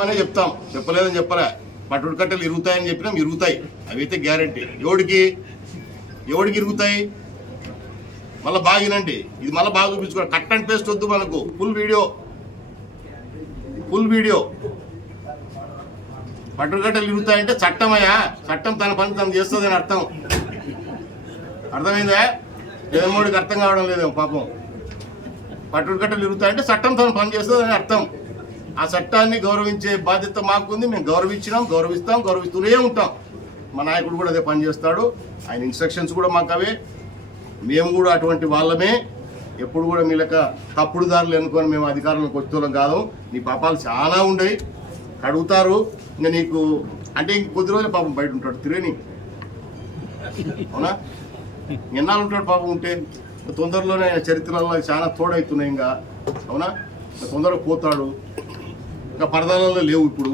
అనే చెప్తాం, చెప్పలేదని చెప్పలే. పట్టుడు కట్టెలు ఇరుగుతాయని చెప్పినాం, ఇరుగుతాయి. అవి అయితే గ్యారంటీ. ఎవడికి ఇరుగుతాయి? మళ్ళీ బాగా వినండి, ఇది మళ్ళీ బాగా చూపించుకోవాలి. కట్ అండ్ పేస్ట్ వద్దు మనకు, ఫుల్ వీడియో. పట్టుడు కట్టెలు ఇరుగుతాయంటే చట్టమయ్యా, చట్టం తన పని తను చేస్తుందని అర్థమైందా? జగన్మోహన్కి అర్థం కావడం లేదేమో పాపం. పట్టుడు కట్టెలు ఇరుగుతాయంటే చట్టం తన పని చేస్తుందని అర్థం. ఆ చట్టాన్ని గౌరవించే బాధ్యత మాకుంది. మేము గౌరవించినాం, గౌరవిస్తాం, గౌరవిస్తూనే ఉంటాం. మా నాయకుడు కూడా అదే పని చేస్తాడు. ఆయన ఇన్స్ట్రక్షన్స్ కూడా మాకు అవే. మేము కూడా అటువంటి వాళ్ళమే. ఎప్పుడు కూడా మీ లెక్క తప్పుడు దారులు అనుకొని మేము అధికారంలోకి వచ్చేవాళ్ళం కాదు. నీ పాపాలు చాలా ఉండయి, అడుగుతారు. ఇంకా నీకు అంటే ఇంక కొద్ది రోజులు పాపం బయట ఉంటాడు, తిరేని. అవునా? ఎన్నాళ్ళు ఉంటాడు పాపం ఉంటే? తొందరలోనే చరిత్రలో చాలా తోడవుతున్నాయి ఇంకా. అవునా? తొందరగా పోతాడు. ఇంకా పరదాలలో లేవు ఇప్పుడు.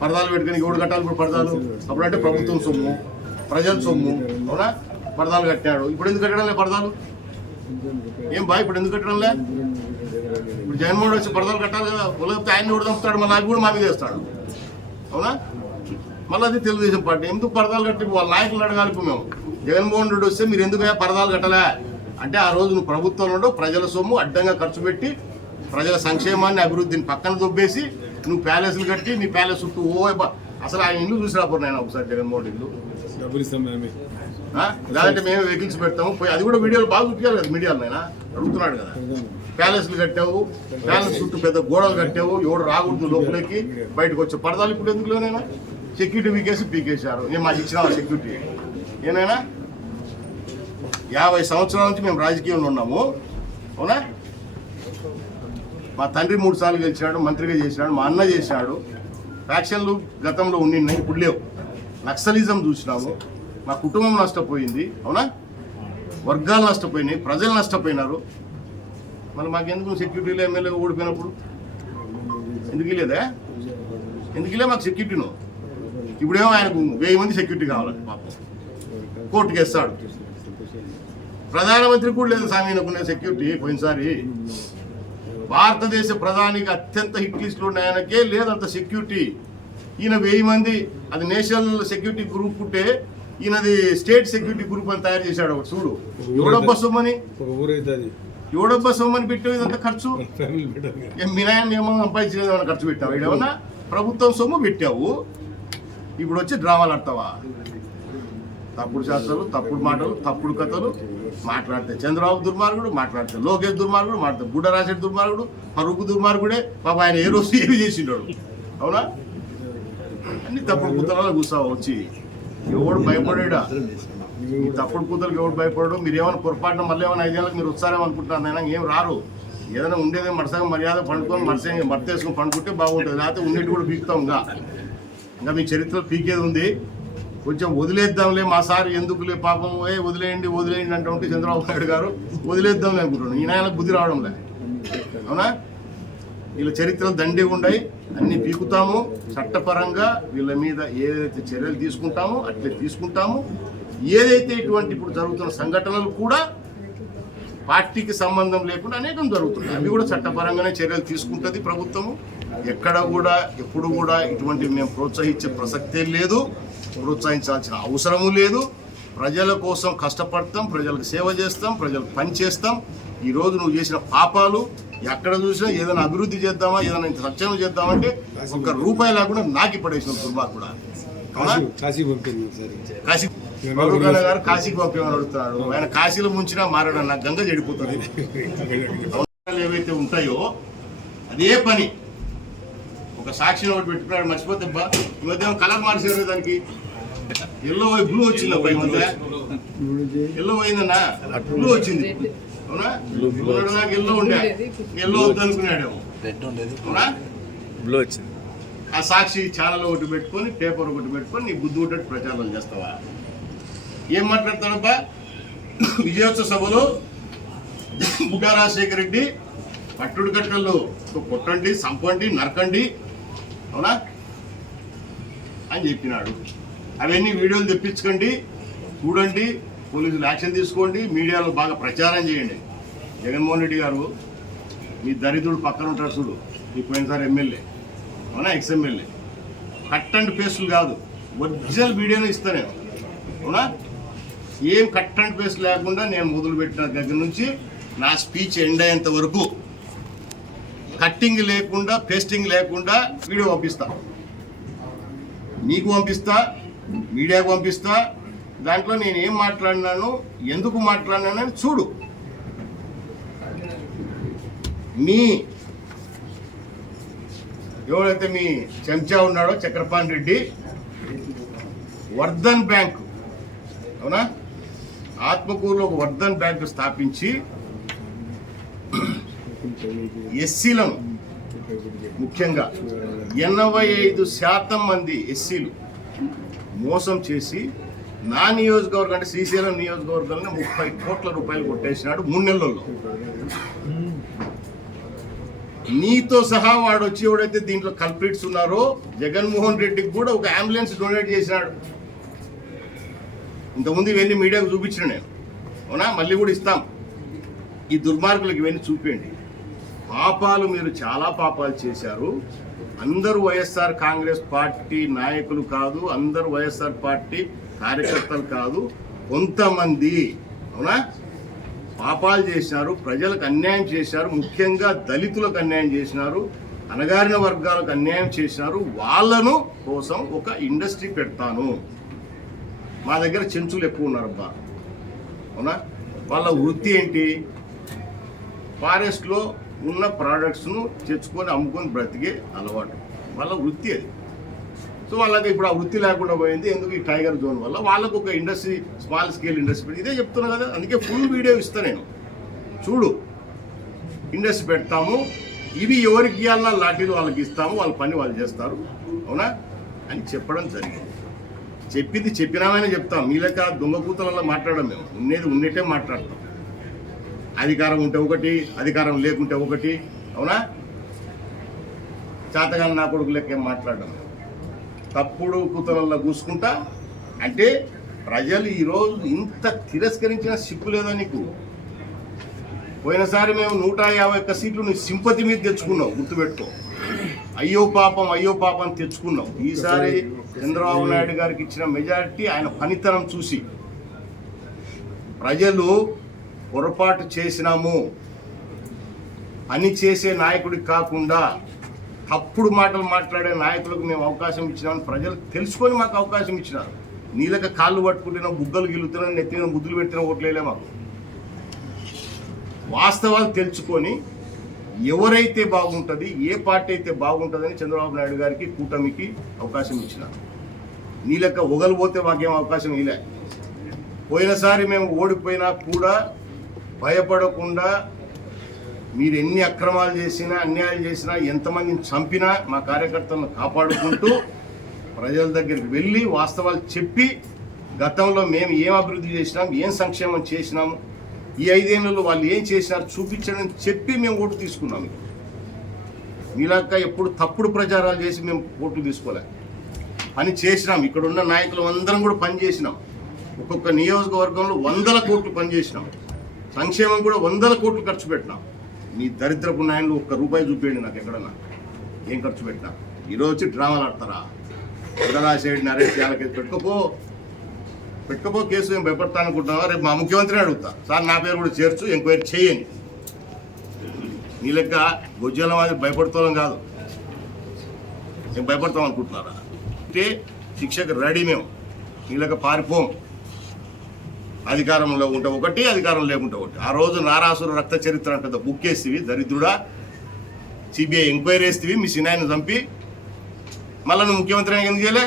పరదాలు పెట్టుకుని ఎవడు కట్టాలి ఇప్పుడు పరదాలు? అప్పుడంటే ప్రభుత్వం సొమ్ము, ప్రజల సొమ్ము. అవునా? పరదాలు కట్టాడు. ఇప్పుడు ఎందుకు కట్టడం లే పరదాలు? ఏం బా ఇప్పుడు ఎందుకు కట్టడం లే? ఇప్పుడు జగన్మోహన్ వచ్చి పరదాలు కట్టాలి కదా. ఉలగితే ఆయన్ని కూడా చంపుతాడు, మళ్ళీ అవి కూడా మా మీద వేస్తాడు. అవునా? మళ్ళీ అది తెలుగుదేశం పార్టీ ఎందుకు పరదాలు కట్టి వాళ్ళ నాయకులు అడగాలి. ఇప్పుడు మేము జగన్మోహన్ రెడ్డి వస్తే మీరు ఎందుకు పరదాలు కట్టలే అంటే, ఆ రోజు నువ్వు ప్రభుత్వంలో ప్రజల సొమ్ము అడ్డంగా ఖర్చు పెట్టి ప్రజల సంక్షేమాన్ని అభివృద్ధిని పక్కన దొబ్బేసి నువ్వు ప్యాలెస్లు కట్టి నీ ప్యాలెస్ చుట్టూ అసలు ఆయన ఇల్లు చూసి రాబోరు నేను ఒకసారి జగన్మోహన్ ఇల్లు. లేదంటే మేము వెహికల్స్ పెడతాము పోయి, అది కూడా వీడియోలు బాగా చూపించాలి కదా మీడియాలో. ఆయన అడుగుతున్నాడు కదా, ప్యాలెస్లు కట్టావు, ప్యాలెస్ చుట్టూ పెద్ద గోడలు కట్టావు, ఎవడు రాకూడదు లోపలికి, బయటకు వచ్చే పరదాలు ఇప్పుడు ఎందుకు లేనైనా? Security VKC పీకేశారు. నేను మాకు ఇచ్చిన సెక్యూరిటీ ఏనైనా 50 సంవత్సరాల నుంచి మేము రాజకీయంలో ఉన్నాము. అవునా? మా తండ్రి 3 సార్లు గెలిచినాడు, మంత్రిగా చేసినాడు, మా అన్న చేసినాడు. ఫ్యాక్షన్లు గతంలో ఉండినాయి, ఇప్పుడు లేవు. నక్సలిజం చూసినాము, మా కుటుంబం నష్టపోయింది. అవునా? వర్గాలు నష్టపోయినాయి, ప్రజలు నష్టపోయినారు. మళ్ళీ మాకెందుకు సెక్యూరిటీలో ఎమ్మెల్యేగా ఓడిపోయినప్పుడు ఎందుకు లేదా? ఎందుకులే మాకు సెక్యూరిటీను? ఇప్పుడేమో ఆయనకు 1000 మంది సెక్యూరిటీ కావాలండి పాపం. కోర్టుకి వేస్తాడు. ప్రధానమంత్రి కూడా లేదు సామీనకునే సెక్యూరిటీ. పోయినసారి భారతదేశ ప్రధానికి అత్యంత హిట్ లిస్టులు ఉన్న ఆయనకే లేదంత సెక్యూరిటీ. ఈయన 1000 మంది, అది నేషనల్ సెక్యూరిటీ గ్రూప్ ఉంటే ఈయనది స్టేట్ సెక్యూరిటీ గ్రూప్ అని తయారు చేశాడు. ఒకటి చూడు, ఎవడబ్బా సొమ్మని పెట్టావు ఇదంతా ఖర్చు. మీ నాయన ఏమో సంపాదించలేదు, ఏమైనా ఖర్చు పెట్టావు? ఏమన్నా ప్రభుత్వం సొమ్ము పెట్టావు, ఇప్పుడు వచ్చి డ్రామాలు ఆడతావా? తప్పుడు శాస్త్రాలు, తప్పుడు మాటలు, తప్పుడు కథలు మాట్లాడితే చంద్రబాబు దుర్మార్గుడు, మాట్లాడితే లోకేష్ దుర్మార్గుడు, మాట్లాడితే బుడ్డ రాజశేఖర్ దుర్మార్గుడు, ఫరూక్ దుర్మార్గుడే. పాప ఆయన ఏ రోజు ఏమి చేసిండాడు? అవునా? అన్ని తప్పుడు కూతులలో కూర్చోవు వచ్చి. ఎవడు భయపడాడా? ఈ తప్పుడు కూతురికి ఎవడు భయపడడు? మీరు ఏమైనా పొరపాటున మళ్ళీ ఏమైనా 5 ఏళ్ళకి మీరు వస్తారేమో అనుకుంటున్నారు. అయినా ఏం రారు. ఏదైనా ఉండేదే మరసగా మర్యాద పండుకొని మర్తేసుకొని పండుకుంటే బాగుంటుంది. లేకపోతే ఉన్నట్టు కూడా పీకుతాం. ఇంకా మీ చరిత్ర పీకేది ఉంది. కొంచెం వదిలేద్దాంలే, మా సార్ ఎందుకులే పాపం వదిలేయండి అంటే ఉంటే చంద్రబాబు నాయుడు గారు వదిలేద్దాంలే అనుకుంటున్నాను. ఈయన ఆయనకు బుద్ధి రావడంలే. అవునా? వీళ్ళ చరిత్రలు దండిగా ఉన్నాయి, అన్ని పీకుతాము. చట్టపరంగా వీళ్ళ మీద ఏదైతే చర్యలు తీసుకుంటామో అట్లే తీసుకుంటాము. ఏదైతే ఇటువంటి ఇప్పుడు జరుగుతున్న సంఘటనలు కూడా పార్టీకి సంబంధం లేకుండా అనేకం జరుగుతున్నాయి. అవి కూడా చట్టపరంగానే చర్యలు తీసుకుంటుంది ప్రభుత్వము. ఎక్కడ కూడా ఎప్పుడు కూడా ఇటువంటివి మేము ప్రోత్సహించే ప్రసక్తే లేదు, ప్రోత్సహించాల్సిన అవసరము లేదు. ప్రజల కోసం కష్టపడతాం, ప్రజలకు సేవ చేస్తాం, ప్రజలకు పని చేస్తాం. ఈరోజు నువ్వు చేసిన పాపాలు ఎక్కడ చూసినా ఏదైనా అభివృద్ధి చేద్దామా, ఏదైనా సంక్షేమం చేద్దామంటే ₹1 లేకుండా నాకి పడేసిన దుర్మార్గుడా. కాశీ గారు కాశీకి పంపేమని అడుగుతున్నాడు. ఆయన కాశీలో ముంచినా మారాడు, నాకు గంగ చెడిపోతుంది. ఏవైతే ఉంటాయో అదే పని. ఒక సాక్షిని ఒకటి పెట్టుకున్నాడు, మర్చిపోతే బా ఈ మధ్య కలర్ మార్చారు దానికి. ఎల్లో బ్లూ వచ్చింది అబ్బా, ఈ మధ్య ఎల్లో పోయిందన్నా, బ్లూ వచ్చింది. అవునా? దాకా ఎల్లో ఉండే, ఎల్లో వద్దు అనుకున్నాడేమో. అవునా? బ్లూ వచ్చింది. ఆ సాక్షి ఛానల్ ఒకటి పెట్టుకొని, పేపర్ ఒకటి పెట్టుకొని నీ బుద్ధి ఒకటి ప్రచారం చేస్తావా? ఏం మాట్లాడతాడబ్బా? విజయోత్సవ సభలో బుడ్డ రాజశేఖర రెడ్డి పట్టుడు కట్టలు కొట్టండి, చంపండి, నరకండి, అవునా అని చెప్పినాడు. అవన్నీ వీడియోలు తెప్పించుకోండి, చూడండి, పోలీసులు యాక్షన్ తీసుకోండి, మీడియాలో బాగా ప్రచారం చేయండి. జగన్మోహన్ రెడ్డి గారు మీ దరిద్రుడు పక్కన ఉంటారు చూడు, ఈ పోయినసారి ఎమ్మెల్యే అవునా, ఎక్స్ఎమ్మెల్యే. కట్ అండ్ పేస్టులు కాదు, ఒరిజినల్ వీడియోనే ఇస్తాను నేను. అవునా, ఏం కట్ అండ్ పేస్ట్ లేకుండా నేను మొదలుపెట్టిన దగ్గర నుంచి నా స్పీచ్ ఎండ్ అయ్యేంత వరకు కట్టింగ్ లేకుండా, పేస్టింగ్ లేకుండా వీడియో పంపిస్తా. నీకు పంపిస్తా, మీడియాకు పంపిస్తా. దాంట్లో నేను ఏం మాట్లాడినాను, ఎందుకు మాట్లాడినానని చూడు. మీ ఎవరైతే మీ చెంచా ఉన్నాడో చక్రపాణి రెడ్డి, వర్ధన్ బ్యాంకు, అవునా, ఆత్మకూరులో ఒక వర్ధన్ బ్యాంకు స్థాపించి ఎస్సీలను, ముఖ్యంగా 85% మంది ఎస్సీలు మోసం చేసి నా నియోజకవర్గం అంటే శ్రీశైలం నియోజకవర్గంలో 30 కోట్ల రూపాయలు కొట్టేసినాడు 3 నెలల్లో. నీతో సహా వాడు వచ్చి ఎవడైతే దీంట్లో కల్ప్రిట్స్ ఉన్నారో జగన్మోహన్ రెడ్డికి కూడా ఒక అంబులెన్స్ డొనేట్ చేసినాడు. ఇంతకుముందు ఇవన్నీ మీడియాకు చూపించిన నేను. అవునా, మళ్ళీ కూడా ఇస్తాం. ఈ దుర్మార్గులకు ఇవన్నీ చూపించండి. పాపాలు మీరు చాలా పాపాలు చేశారు. అందరూ వైఎస్ఆర్ కాంగ్రెస్ పార్టీ నాయకులు కాదు, అందరూ వైఎస్ఆర్ పార్టీ కార్యకర్తలు కాదు, కొంతమంది అవునా పాపాలు చేసినారు, ప్రజలకు అన్యాయం చేశారు, ముఖ్యంగా దళితులకు అన్యాయం చేసినారు, అణగారిన వర్గాలకు అన్యాయం చేసినారు. వాళ్ళను కోసం ఒక ఇండస్ట్రీ పెడతాను. మా దగ్గర చెంచులు ఎక్కువ ఉన్నారబ్బా. అవునా, వాళ్ళ వృత్తి ఏంటి? ఫారెస్ట్లో ఉన్న ప్రోడక్ట్స్ను తెచ్చుకొని అమ్ముకొని బ్రతికే అలవాటు వాళ్ళ వృత్తి అది. సో వాళ్ళకి ఇప్పుడు ఆ వృత్తి లేకుండా పోయింది. ఎందుకు? ఈ టైగర్ జోన్ వల్ల. వాళ్ళకు ఒక ఇండస్ట్రీ, స్మాల్ స్కేల్ ఇండస్ట్రీ, ఇదే చెప్తున్నా కదా. అందుకే ఫుల్ వీడియో ఇస్తాను నేను. చూడు, ఇండస్ట్రీ పెడతాము, ఇవి ఎవరికి ఇవ్వాలన్నా లాఠీలు వాళ్ళకి ఇస్తాము, వాళ్ళ పని వాళ్ళు చేస్తారు, అవునా అని చెప్పడం జరిగింది. చెప్పింది చెప్పినామని చెప్తాం. మీ లెక్క దొంగ కూతలలో మాట్లాడడం మేము. ఉన్నది ఉన్నట్టే మాట్లాడతాం. అధికారం ఉంటే ఒకటి, అధికారం లేకుంటే ఒకటి, అవునా. చేతగాని నా కొడుకు లెక్క ఏం మాట్లాడడం, తప్పుడు కూతలలో కూసుకుంటా. అంటే ప్రజలు ఈరోజు ఇంత తిరస్కరించిన సిగ్గు లేదా నీకు? పోయినసారి మేము 151 సీట్లు నీ సింపతి మీద తెచ్చుకున్నావు, గుర్తుపెట్టుకో. అయ్యో పాపం తెచ్చుకున్నావు. ఈసారి చంద్రబాబు నాయుడు గారికి ఇచ్చిన మెజారిటీ ఆయన పనితనం చూసి ప్రజలు పొరపాటు చేసినాము, పని చేసే నాయకుడికి కాకుండా తప్పుడు మాటలు మాట్లాడే నాయకులకు మేము అవకాశం ఇచ్చినామని ప్రజలు తెలుసుకొని మాకు అవకాశం ఇచ్చినారు. నీళ్ళక కాళ్ళు పట్టుకుంటున్నా, బుగ్గలు గిలుతున్నా, నెత్తిన ముద్దులు పెట్టిన ఓట్లేలే మాకు. వాస్తవాలు తెలుసుకొని ఎవరైతే బాగుంటుంది, ఏ పార్టీ అయితే బాగుంటుందని చంద్రబాబు నాయుడు గారికి, కూటమికి అవకాశం ఇచ్చినారు. నీళ్ళక ఒగలు పోతే మాకేం అవకాశం ఇలే. పోయినసారి మేము ఓడిపోయినా కూడా భయపడకుండా మీరు ఎన్ని అక్రమాలు చేసినా, అన్యాయాలు చేసినా, ఎంతమందిని చంపినా మా కార్యకర్తలను కాపాడుకుంటూ ప్రజల దగ్గరికి వెళ్ళి వాస్తవాలు చెప్పి గతంలో మేము ఏం అభివృద్ధి చేసినాం, ఏం సంక్షేమం చేసినాము, ఈ 5 ఏళ్లలో వాళ్ళు ఏం చేసినారు చూపించడం చెప్పి మేము ఓటు తీసుకున్నాం. మీలాక ఎప్పుడు తప్పుడు ప్రచారాలు చేసి మేము ఓట్లు తీసుకోలే. పని చేసినాం. ఇక్కడ ఉన్న నాయకులు అందరం కూడా పని చేసినాం. ఒక్కొక్క నియోజకవర్గంలో 100 కోట్లు పని చేసినాం. సంక్షేమం కూడా 100 కోట్లు ఖర్చు పెట్టినాం. మీ దరిద్రపు నాయనలు ₹1 చూపించండి నాకు ఎక్కడన్నా ఏం ఖర్చు పెట్టినా. ఈరోజు వచ్చి డ్రామాలు ఆడతారా? వదరాశేడిని అరెస్ట్ చేయాలకి పెట్టుకోపో కేసు ఏం భయపడతా అనుకుంటున్నావా? రేపు మా ముఖ్యమంత్రిని అడుగుతా, సార్ నా పేరు కూడా చేర్చు, ఎంక్వైరీ చేయండి. నీ లెక్క గొజ్జల మాది భయపడుతాం కాదు. మేము భయపడతాం అనుకుంటున్నారా? అంటే శిక్షకు రెడీ మేము. నీ లెక్క పారిపోం. అధికారంలో ఉంటే ఒకటి, అధికారం లేకుంటే ఒకటి. ఆ రోజు నారాసుర రక్త చరిత్ర పెద్ద బుక్ వేస్తేవి, దరిద్రుడా, సిబిఐ ఎంక్వైరీ వేస్తేవి, మీ సినాయిని చంపి మళ్ళీ నువ్వు ముఖ్యమంత్రి ఎందుకు చేయలే?